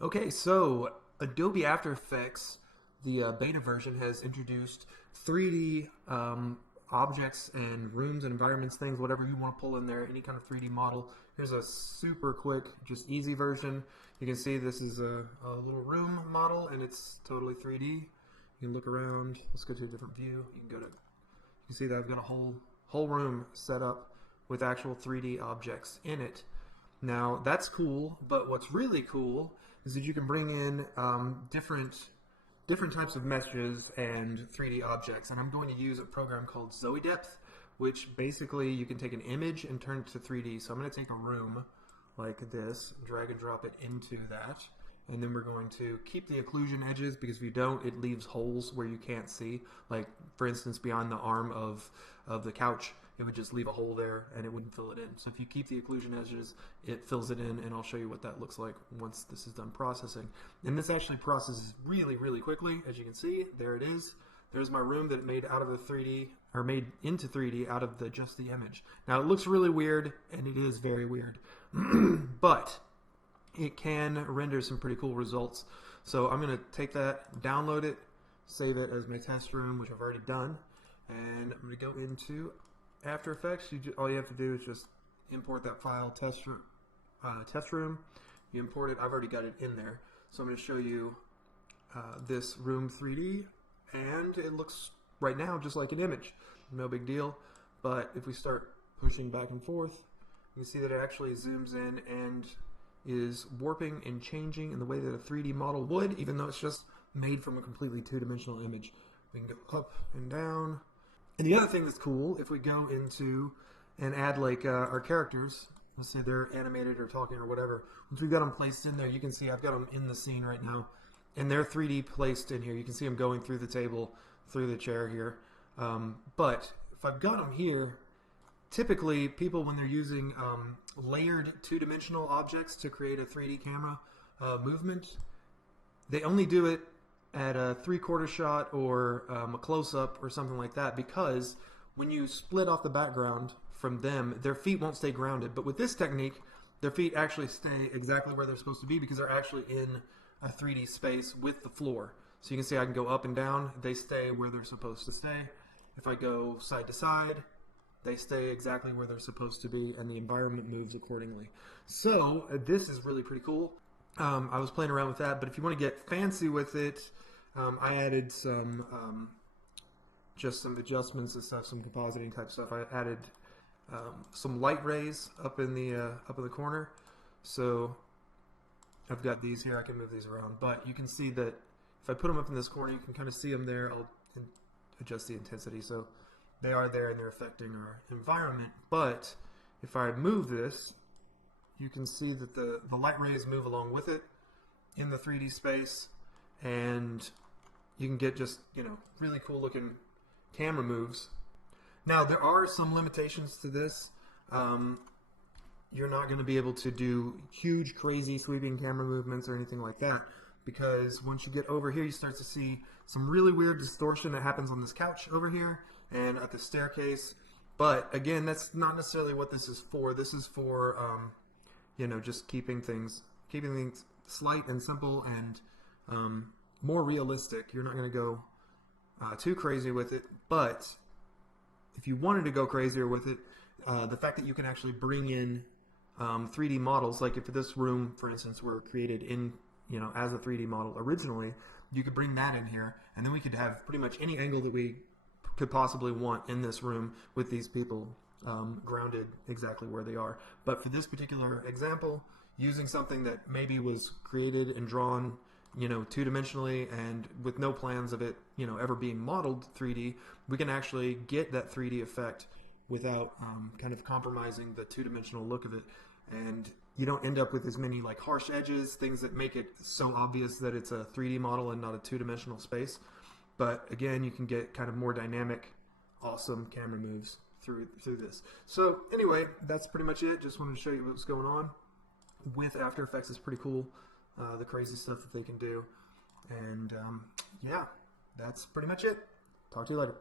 Okay, so Adobe After Effects, the beta version, has introduced 3D objects and rooms and environments, things, whatever you want to pull in there, any kind of 3D model. Here's a super quick, just easy version. You can see this is a little room model, and it's totally 3D. You can look around. Let's go to a different view. You can see that I've got a whole room set up with actual 3D objects in it. Now that's cool, but what's really cool is that you can bring in different types of messages and 3D objects. And I'm going to use a program called ZoeDepth, which basically you can take an image and turn it to 3D. So I'm going to take a room like this, drag and drop it into that. And then we're going to keep the occlusion edges, because if you don't, it leaves holes where you can't see. Like, for instance, beyond the arm of the couch, it would just leave a hole there and it wouldn't fill it in. So if you keep the occlusion edges, it fills it in, and I'll show you what that looks like once this is done processing. And this actually processes really, really quickly. As you can see, there it is. There's my room that it made out of the 3D, or made into 3D out of just the image. Now it looks really weird, and it is very weird, but it can render some pretty cool results. So I'm going to take that, download it, save it as my test room, which I've already done, and I'm going to go into After Effects. All you have to do is just import that file, test room. You import it. I've already got it in there. So I'm going to show you this room 3D, and it looks right now just like an image. No big deal. But if we start pushing back and forth, you can see that it actually zooms in and is warping and changing in the way that a 3D model would, even though it's just made from a completely two-dimensional image. We can go up and down. And the other thing that's cool, if we go into and add like our characters, let's say they're animated or talking or whatever, once we've got them placed in there, you can see I've got them in the scene right now, and they're 3D placed in here. You can see them going through the table, through the chair here. But if I've got them here, typically people, when they're using layered two-dimensional objects to create a 3D camera movement, they only do it at a three-quarter shot or a close-up or something like that, because when you split off the background from them, their feet won't stay grounded. But with this technique, their feet actually stay exactly where they're supposed to be, because they're actually in a 3D space with the floor. So you can see I can go up and down. They stay where they're supposed to stay. If I go side to side, they stay exactly where they're supposed to be, and the environment moves accordingly. So this is really pretty cool. I was playing around with that, but if you want to get fancy with it, I added just some adjustments and stuff, some compositing type stuff. I added some light rays up in the corner. So I've got these here. I can move these around, but you can see that if I put them up in this corner, you can kind of see them there. I'll adjust the intensity, so they are there and they're affecting our environment. But if I move this, you can see that the light rays move along with it in the 3D space, and you can get just, really cool looking camera moves. Now there are some limitations to this. You're not going to be able to do huge, crazy, sweeping camera movements or anything like that, because once you get over here, you start to see some really weird distortion that happens on this couch over here and at the staircase. But again, that's not necessarily what this is for. This is for just keeping things slight and simple and more realistic. You're not going to go too crazy with it, but if you wanted to go crazier with it, the fact that you can actually bring in 3D models, like if this room, for instance, were created in as a 3D model originally, you could bring that in here, and then we could have pretty much any angle that we could possibly want in this room with these people grounded exactly where they are. But for this particular example, using something that maybe was created and drawn two-dimensionally and with no plans of it ever being modeled 3D, we can actually get that 3D effect without kind of compromising the two-dimensional look of it. And you don't end up with as many like harsh edges, things that make it so obvious that it's a 3D model and not a two-dimensional space. But again, you can get kind of more dynamic, awesome camera moves through this. So anyway, that's pretty much it. Just wanted to show you what's going on with After Effects. It's pretty cool, the crazy stuff that they can do. And yeah, that's pretty much it. Talk to you later.